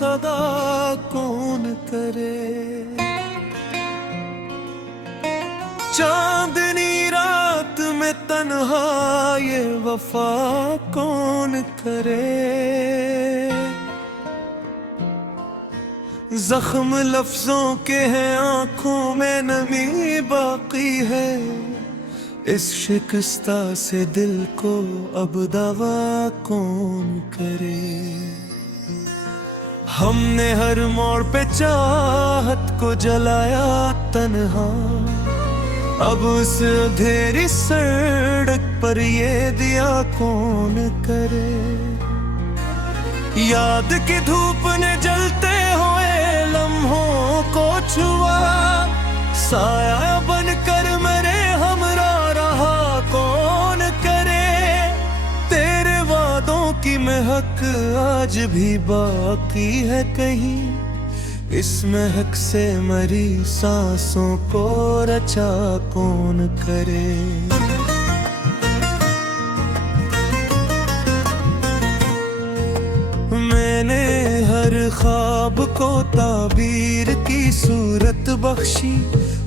सदा कौन करे। चांदनी रात में तन्हा ये वफा कौन करे। जख्म लफ्जों के हैं, आंखों में नमी बाकी है। इस शिकस्ता से दिल को अब दवा कौन करे। हमने हर मोड़ पे चाहत को जलाया तन्हा, अब उस अंधेरी सड़क पर ये दिया कौन करे। याद की धूप ने जलते हुए लम्हों को छुआ, साया बनकर मेरे हमरा रहा कौन करे। तेरे वादों की महक आज भी बाकी है कहीं, इस महक से मरी सांसों को रचा कौन करे। मैंने हर ख्वाब को ताबीर की सूरत बख्शी,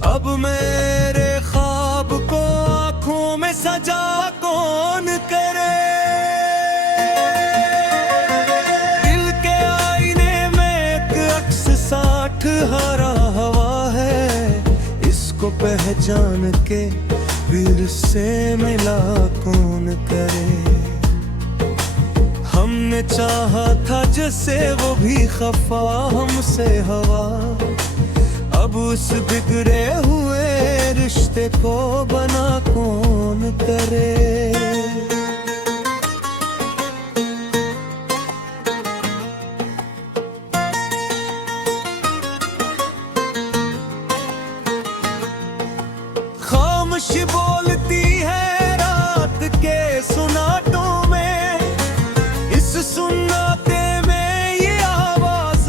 अब मेरे ख्वाब को आँखों में सजा कौन करे। दिल के आईने में एक अक्स साठ हरा हवा है, इसको पहचान के फिर से मिला कौन करे। हमने चाहा था जैसे वो भी खफा हमसे हवा, अब उस बिगड़े हुए रिश्ते को बना कौन करे। खामोशी बोलती है रात के सुनाटों में, इस सुन्नाटे में ये आवाज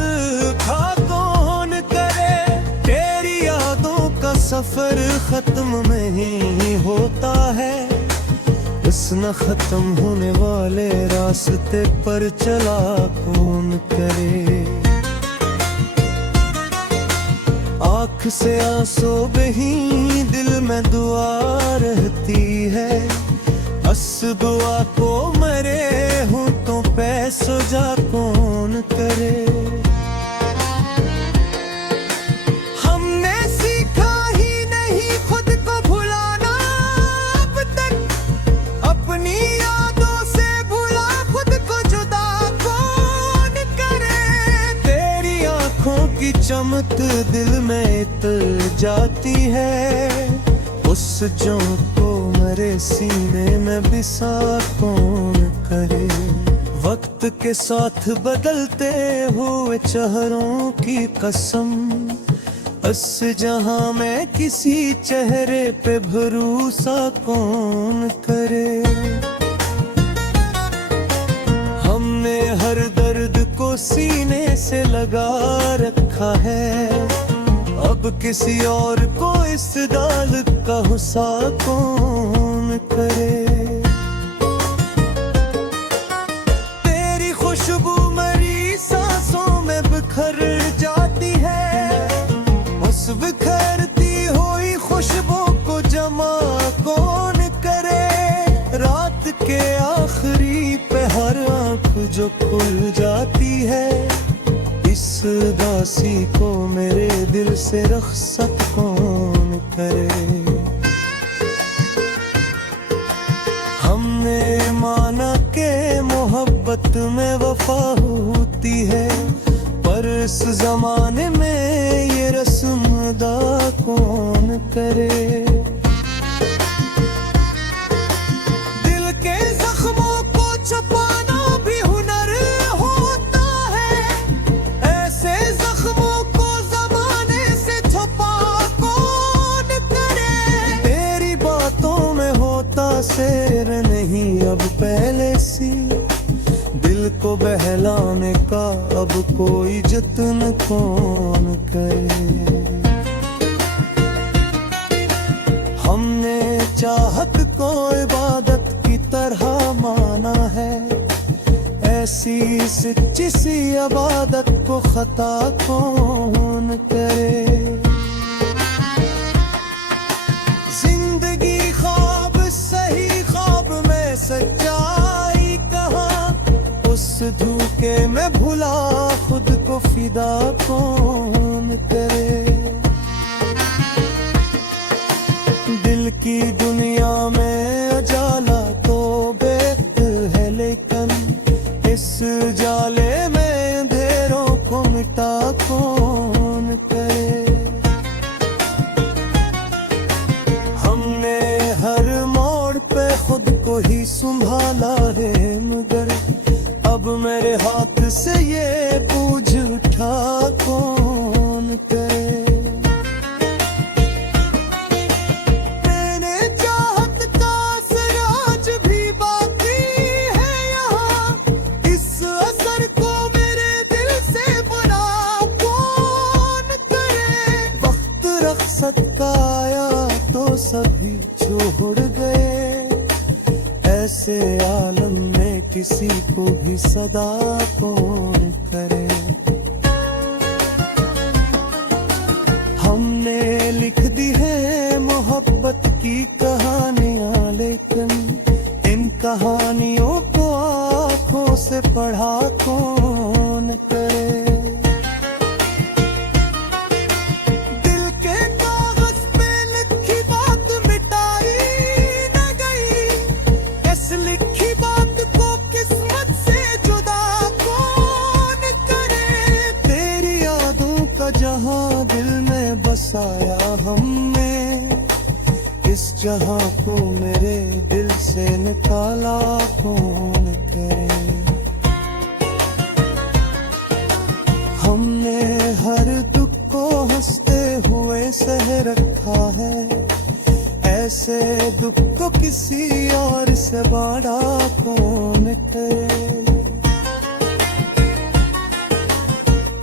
था कौन करे। तेरी यादों का सफर खत्म नहीं होता है, इस न खत्म होने वाले रास्ते पर चला कौन करे। आँख से आंसू बही दिल में दुआ रहती है, बस दुआ को मरे हूँ तो पैसों जा कौन करे। हमने सीखा ही नहीं खुद को भुलाना अब तक, अपनी यादों से भुला खुद को जुदा कौन करे। तेरी आंखों की चमक दिल में इतर जाती है, उस जो को मरे सीने में बिसा कौन करे। वक्त के साथ बदलते हुए चेहरों की कसम, बस जहां में किसी चेहरे पे भरोसा कौन करे। हमने हर दर्द को सीने से लगा रखा है, अब किसी और को इस दाल का हुस्सा कौन करे। तेरी खुशबू मरी सांसों में बिखर जाती है, उस बिखरती हुई खुशबू को जमा कौन करे। रात के आखिरी पे हर आँख जो खुल जाती है, इस दासी को मेरे दिल से रख्सत कौन करे। हमने माना के मोहब्बत में वफा होती है, पर इस जमाने में ये रस्म अदा कौन करे। दिल के जख्मों को छुपाना भी हुनर होता है, ऐसे जख्मों को जमाने से छुपा कौन करे। तेरी बातों में होता शेर नहीं अब पहले सी, दिल को बहलाने का अब कोई जतन कौन करे। हमने चाहत को इबादत की तरह माना है, ऐसी सच्ची सी इबादत को खता कौन करे। जिंदगी ख्वाब सही ख्वाब में सच्चाई कहाँ, उस धोखे में भुला खुद को फिदा कौन करे। दिल की दुनिया में उजाला तो बेख्त है, लेकिन इस जाले में अंधेरों को मिटा कौन करे। हमने हर मोड़ पे खुद को ही संभाला है, मगर अब मेरे हाथ से ये बोझ उठा कौन करे। मैंने चाहत का असर आज भी बाकी है यहाँ, इस असर को मेरे दिल से बुरा कौन करे। वक्त रख्सत का आया तो सभी छोड़ गए, ऐसे आलम में किसी को भी सदा कौन करे। हमने लिख दी है मोहब्बत की कहानियां, लेकिन इन कहानियों को आंखों से पढ़ा कौन करे। दिल के कागज पे लिखी बात मिटाई न गई, इस लिखी बात को किस्मत से जुदा कौन करे। तेरी यादों का जहां दिल में बसाया हमने, इस जहां को मेरे दिल से निकाला कौन करे। हमने हर दुख को हंसते हुए सह रखा है, ऐसे दुख को किसी और से बांटा कौन करे।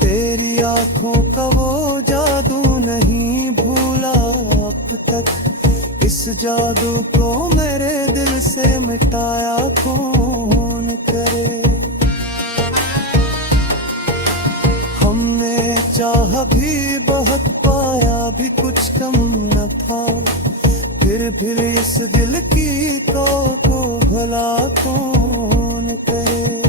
तेरी आंखों का वो जादू नहीं भूला अब तक, इस जादू को मेरे दिल से मिटाया कौन करे। हमने चाहा भी बहुत पाया भी कुछ कम न था, फिर इस दिल की तो को भला कौन करे।